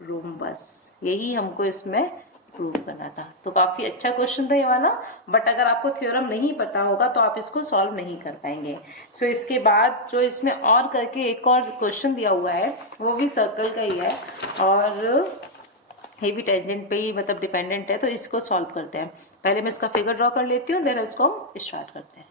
rhombus. यही हमको इसमें प्रूव करना था। तो काफी अच्छा क्वेश्चन था ये वाला, बट अगर आपको थ्योरम नहीं पता होगा तो आप इसको सॉल्व नहीं कर पाएंगे। सो इसके बाद जो इसमें और करके एक और क्वेश्चन दिया हुआ है वो भी सर्कल का ही है, और ये भी टेंजेंट पे ही मतलब डिपेंडेंट है, तो इसको सॉल्व करते हैं। पहले मैं इसका फिगर ड्रॉ कर लेती हूँ, देन इसको हम स्टार्ट करते हैं।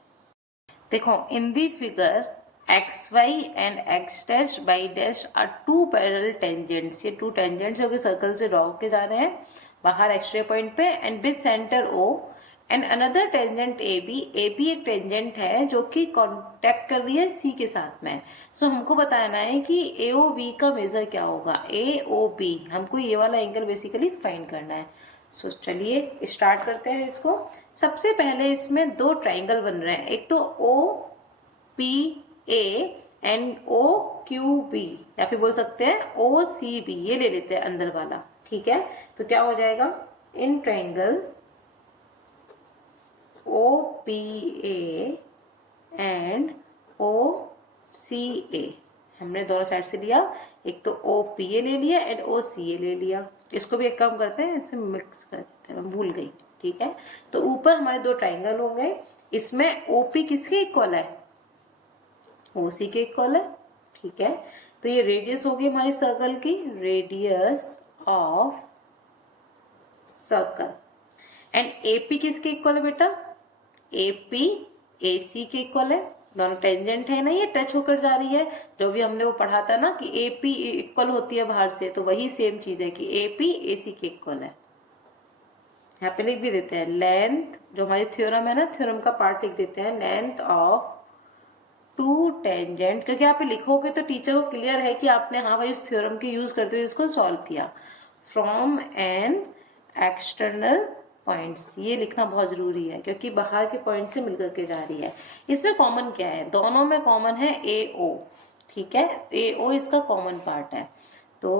देखो इन दी figure xy and x dash y dash are two parallel tangents। ये टू टेंजेंट्स जो कि सर्कल से ड्रॉ के जा रहे हैं बाहर एक्सट्रियर पॉइंट पे, and with centre O and another tangent A B एक टेंजेंट है जो कि कांटेक्ट कर रही है सी के साथ में। सो हमको बताना है कि ए ओ बी का मेजर क्या होगा, ए ओ बी, हमको ये वाला एंगल बेसिकली फाइंड करना है। सो चलिए स्टार्ट करते हैं इसको। सबसे पहले इसमें दो ट्राइंगल बन रहे हैं, एक तो O P A and O Q B, या फिर बोल सकते हैं ओ सी बी, ये ले लेते हैं अंदर वाला, ठीक है। तो क्या हो जाएगा, in triangle O P A and O C A, हमने दोनों साइड से लिया, एक तो ओ पी ए ले लिया एंड ओ सी ए ले लिया। इसको भी एक काम करते हैं, इसे मिक्स कर देते हैं, मैं भूल गई, ठीक है। तो ऊपर हमारे दो ट्राइंगल हो गए, इसमें ओ पी किसके इक्वल है, ओ सी के इक्वल है, ठीक है। तो ये रेडियस होगी हमारी सर्कल की, radius of circle. And AP किसके इक्वल है बेटा, एपी एसी के इक्वल है, दोनों टेंजेंट है ना, ये टच होकर जा रही है। जो भी हमने वो पढ़ा था ना कि एपी इक्वल होती है बाहर से, तो वही सेम चीज है कि एपी एसी के इक्वल है। यहाँ पे लिख भी देते हैं लेंथ, जो हमारी थ्योरम है ना, थ्योरम का पार्ट लिख देते हैं, लेंथ ऑफ टू टेंजेंट, क्योंकि यहाँ पे लिखोगे तो टीचर को क्लियर है कि आपने हाँ भाई इस थ्योरम के यूज करते हुए इसको सॉल्व किया। फ्रॉम एन एक्सटर्नल पॉइंट्स, ये लिखना बहुत जरूरी है क्योंकि बाहर के पॉइंट से मिलकर के जा रही है। इसमें कॉमन क्या है, दोनों में कॉमन है ए ओ, ठीक है, ए ओ इसका कॉमन पार्ट है। तो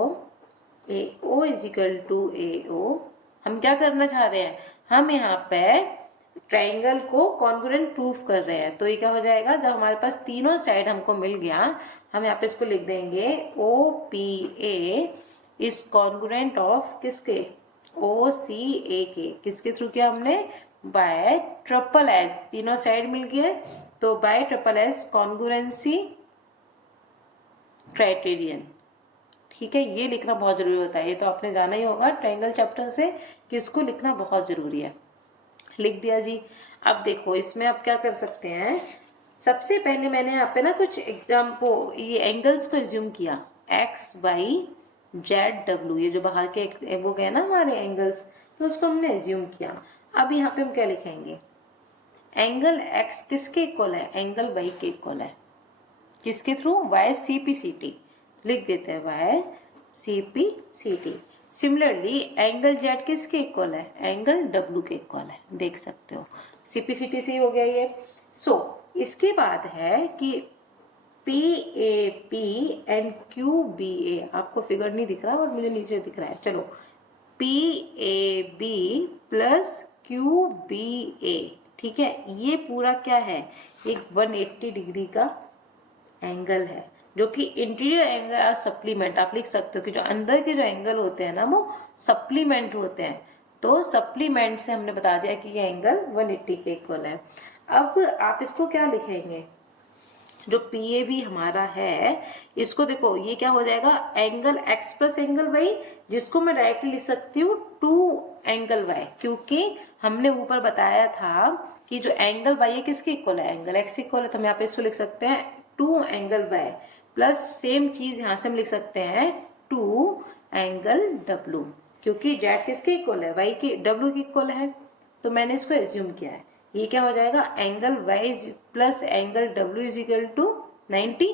ए ओ इज इक्वल टू ए ओ, हम क्या करना चाह रहे हैं, हम यहाँ पे ट्राइंगल को कॉन्ग्रुएंट प्रूफ कर रहे हैं। तो ये क्या हो जाएगा, जब हमारे पास तीनों साइड हमको मिल गया, हम यहाँ पे इसको लिख देंगे O P A is congruent of किसके, ओ सी ए के, किसके थ्रू किया हमने, बाय ट्रिपल एस, तीनों साइड मिल गए तो by triple S congruency criterion, ठीक है। ये लिखना बहुत जरूरी होता है, ये तो आपने जाना ही होगा ट्राइंगल चैप्टर से कि इसको लिखना बहुत जरूरी है। लिख दिया जी। अब देखो इसमें आप क्या कर सकते हैं, सबसे पहले मैंने यहाँ पे ना कुछ एग्जाम्पल, ये एंगल्स को एज्यूम किया, एक्स वाई जेड डब्ल्यू, ये जो बाहर के वो गए ना हमारे एंगल्स, तो उसको हमने एज्यूम किया। अब यहाँ पे हम क्या लिखेंगे, एंगल एक्स किसके इक्वल है, एंगल वाई के इक्वल है, किसके थ्रू, Y C P C T, लिख देते हैं Y C P C T. Similarly angle z किसके इक्वल है, एंगल डब्ल्यू के इक्वल है, देख सकते हो सी पी सी टी से हो गया ये। सो इसके बाद है कि P A P and Q B A, आपको फिगर नहीं दिख रहा और मुझे नीचे दिख रहा है, चलो P A B plus Q B A, ठीक है। ये पूरा क्या है, एक 180 डिग्री का एंगल है, जो कि इंटीरियर एंगल और सप्लीमेंट, आप लिख सकते हो कि जो अंदर के जो एंगल होते हैं ना वो सप्लीमेंट होते हैं। तो सप्लीमेंट से हमने बता दिया कि ये एंगल 180 के इक्वल है। अब आप इसको क्या लिखेंगे, जो पी ए बी हमारा है, इसको देखो ये क्या हो जाएगा, angle x plus angle y, जिसको मैं डायरेक्टली लिख सकती हूँ 2 एंगल वाई, क्योंकि हमने ऊपर बताया था कि जो एंगल वाई है किसके इक्वल है, एंगल एक्स इक्वल है। तो हम यहाँ पे इसको लिख सकते हैं 2 एंगल वाई प्लस सेम चीज यहाँ से हम लिख सकते हैं 2 एंगल डब्ल्यू, क्योंकि जेड किसके इक्वल है, वाई के, डब्ल्यू के इक्वल है। तो मैंने इसको एज्यूम किया है, ये क्या हो जाएगा, angle Y plus angle W is equal to 90,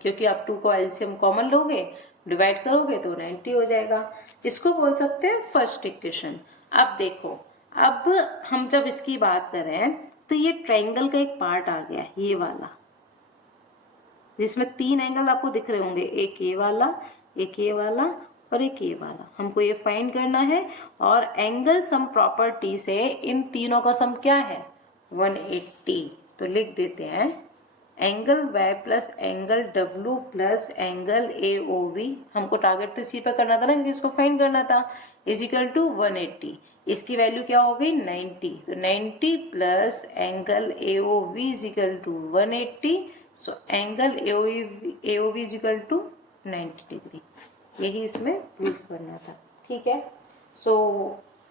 क्योंकि आप 2 को एलसीएम कॉमन लोगे, डिवाइड करोगे तो 90 हो जाएगा। इसको बोल सकते हैं फर्स्ट इक्वेशन। अब देखो, अब हम जब इसकी बात करें तो ये ट्राइंगल का एक पार्ट आ गया, ये वाला, जिसमें 3 एंगल आपको दिख रहे होंगे, एक ये वाला, एक ये वाला और एक ये वाला। हमको ये फाइंड करना है और एंगल सम प्रॉपर्टी से इन तीनों का सम क्या है, 180। तो लिख देते हैं angle Y plus angle W plus angle A O B, हमको टारगेट तो इसी पर करना था ना, क्योंकि इसको फाइंड करना था, इज इक्वल टू 180। इसकी वैल्यू क्या हो गई, 90। तो 90 प्लस angle A O B is equal to 180। So angle A O B is equal to 90 degree, यही इसमें प्रूफ करना था, ठीक है। सो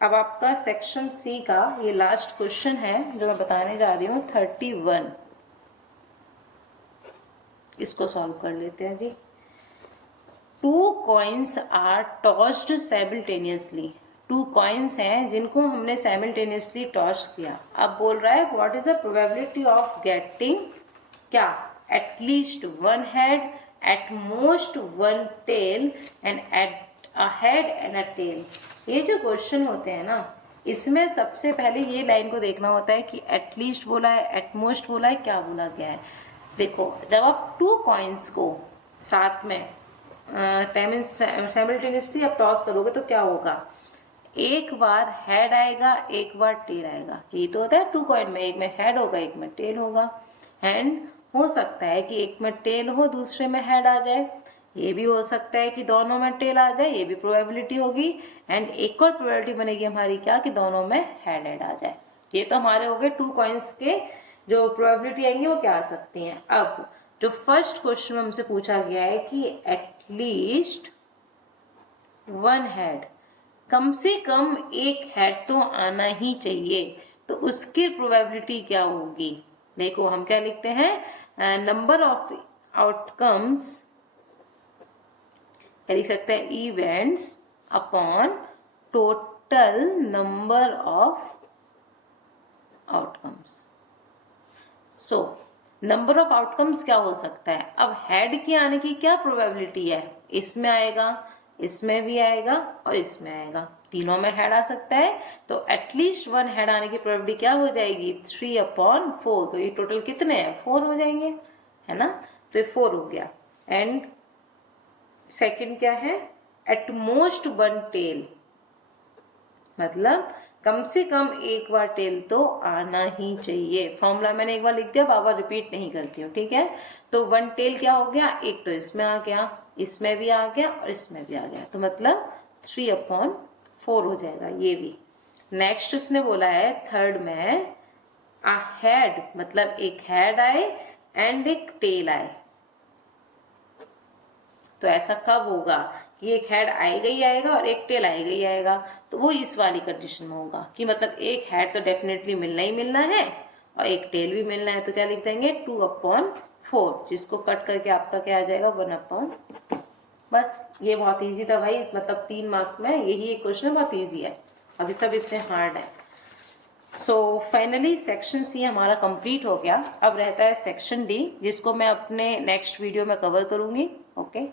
अब आपका सेक्शन सी का ये लास्ट क्वेश्चन है जो मैं बताने जा रही हूँ, 31। इसको सॉल्व कर लेते हैं जी। 2 coins are tossed simultaneously. 2 coins हैं जिनको हमने साइमल्टेनियसली टॉस किया। अब बोल रहा है what is the probability of getting क्या, at least 1 head, at most 1 tail and at a head and a tail. ये जो क्वेश्चन होते हैं ना, इसमें सबसे पहले ये लाइन को देखना होता है कि एटलीस्ट बोला है, एटमोस्ट बोला है, क्या बोला गया है। देखो जब आप 2 कॉइन्स को साथ में साइमल्टेनियसली आप टॉस करोगे तो क्या होगा, एक बार हेड आएगा, एक बार टेल आएगा। ये तो होता है 2 कॉइन में, एक में हेड होगा, एक में टेल होगा। एंड हो सकता है कि एक में टेल हो, दूसरे में हेड आ जाए। ये भी हो सकता है कि दोनों में टेल आ जाए, ये भी प्रोबेबिलिटी होगी। एंड एक और प्रोबेबिलिटी बनेगी हमारी क्या, कि दोनों में हेड आ जाए। ये तो हमारे हो गए 2 कॉइन्स के जो प्रोबेबिलिटी आएंगी वो क्या आ सकती हैं। अब जो फर्स्ट क्वेश्चन में हमसे पूछा गया है कि एटलीस्ट 1 हेड, कम से कम एक हेड तो आना ही चाहिए, तो उसकी प्रोबेबिलिटी क्या होगी। देखो हम क्या लिखते हैं, नंबर ऑफ आउटकम्स, लिख सकते हैं events upon total number of outcomes. So number of outcomes क्या हो सकता है। अब हेड के आने की क्या प्रोबेबिलिटी है, इसमें आएगा, इसमें भी आएगा और इसमें आएगा, तीनों में हेड आ सकता है। तो एटलीस्ट 1 हेड आने की प्रोबेबिलिटी क्या हो जाएगी, 3/4। तो ये टोटल कितने हैं, 4 हो जाएंगे, है ना। तो ये 4 हो गया। एंड सेकंड क्या है, एट मोस्ट 1 टेल, मतलब कम से कम एक बार टेल तो आना ही चाहिए। फॉर्मूला मैंने एक बार लिख दिया, बार बार रिपीट नहीं करती हूँ, ठीक है। तो 1 टेल क्या हो गया, एक तो इसमें आ गया, इसमें भी आ गया और इसमें भी आ गया, तो मतलब 3/4 हो जाएगा ये भी। नेक्स्ट उसने बोला है थर्ड में, आ हेड, मतलब एक हेड आए एंड एक टेल आए। तो ऐसा कब होगा कि एक हेड आएगा ही आएगा और एक टेल आएगा ही आएगा, तो वो इस वाली कंडीशन में होगा कि मतलब एक हेड तो डेफिनेटली मिलना ही मिलना है और एक टेल भी मिलना है। तो क्या लिख देंगे, 2/4, जिसको कट करके आपका क्या आ जाएगा, 1/2। बस ये बहुत इजी था भाई, मतलब 3 मार्क में यही एक क्वेश्चन बहुत इजी है, बाकी सब इतने हार्ड है। सो फाइनली सेक्शन सी हमारा कंप्लीट हो गया। अब रहता है सेक्शन डी, जिसको मैं अपने नेक्स्ट वीडियो में कवर करूंगी। ओके।